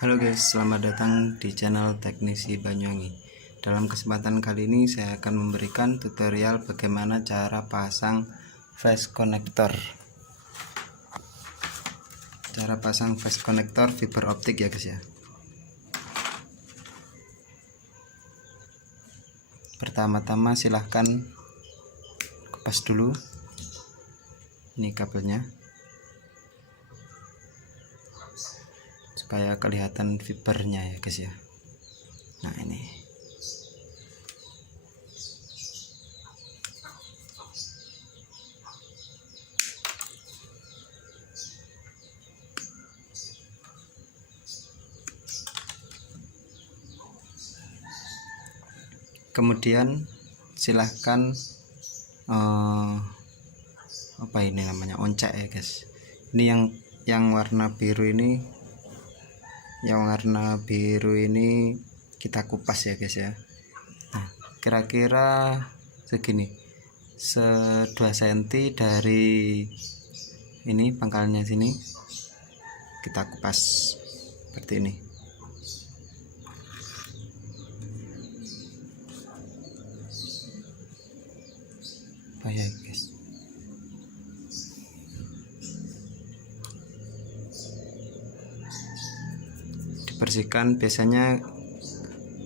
Halo guys, selamat datang di channel Teknisi Banyuwangi. Dalam kesempatan kali ini saya akan memberikan tutorial bagaimana cara pasang fast connector. Cara pasang fast connector fiber optik ya guys ya. Pertama-tama silahkan kupas dulu. Ini kabelnya, supaya kelihatan fibernya ya guys ya. Nah ini kemudian silahkan apa ini namanya, oncek ya guys. Ini yang warna biru ini, kita kupas ya guys ya. Nah, kira-kira segini, 2 cm dari ini pangkalnya sini, kita kupas seperti ini. Bahaya guys. Bersihkan, biasanya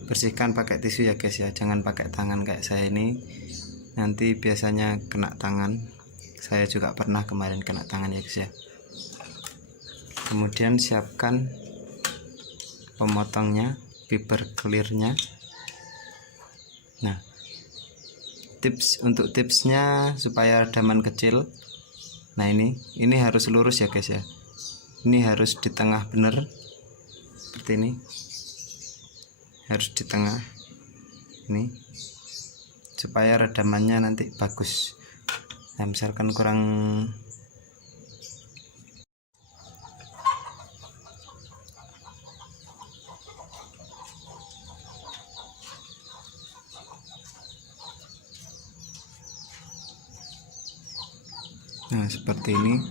bersihkan pakai tisu ya guys ya, jangan pakai tangan kayak saya ini, nanti biasanya kena tangan. Saya juga pernah kemarin kena tangan ya guys ya. Kemudian siapkan pemotongnya, fiber clearnya. Nah, untuk tipsnya supaya redaman kecil, nah ini harus lurus ya guys ya. Ini harus di tengah bener, seperti ini, harus di tengah ini, supaya redamannya nanti bagus. Nah, misalkan kurang, nah seperti ini.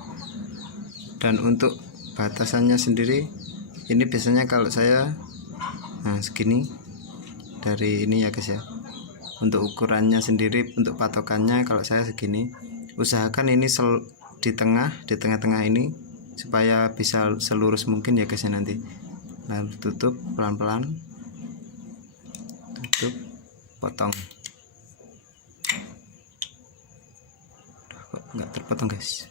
Dan untuk batasannya sendiri, ini biasanya kalau saya segini dari ini ya guys ya. Untuk ukurannya sendiri, untuk patokannya kalau saya segini. Usahakan ini di tengah-tengah ini, supaya bisa selurus mungkin ya guys ya nanti. Lalu tutup pelan-pelan, tutup, potong. Kok nggak terpotong guys?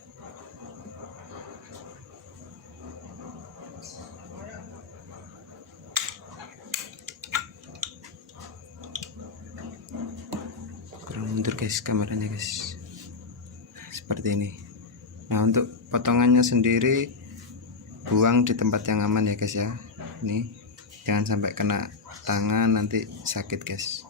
Mundur guys kameranya guys, seperti ini. Nah, untuk potongannya sendiri buang di tempat yang aman ya guys ya. Ini jangan sampai kena tangan, nanti sakit guys.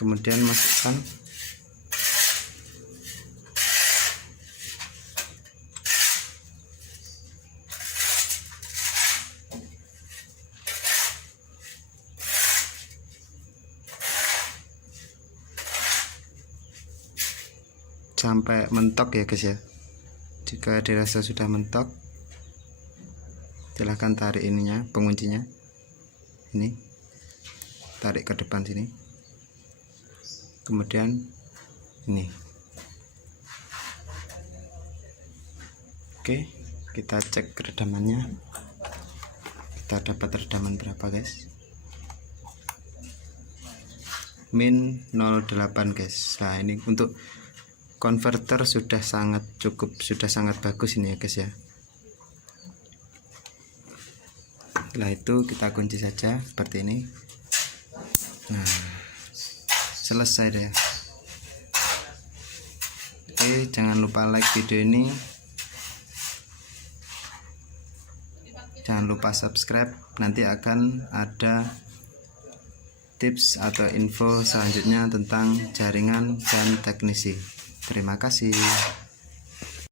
Kemudian masukkan sampai mentok ya guys ya. Jika dirasa sudah mentok, silahkan tarik ininya, penguncinya ini, tarik ke depan sini. Kemudian ini, oke, kita cek redamannya. Kita dapat redaman berapa guys? Min 08 guys. Nah, ini untuk konverter sudah sangat cukup, sudah sangat bagus ini ya guys ya. Setelah itu kita kunci saja seperti ini. Nah, selesai deh. Oke, jangan lupa like video ini, jangan lupa subscribe. Nanti akan ada tips atau info selanjutnya tentang jaringan dan teknisi. Terima kasih.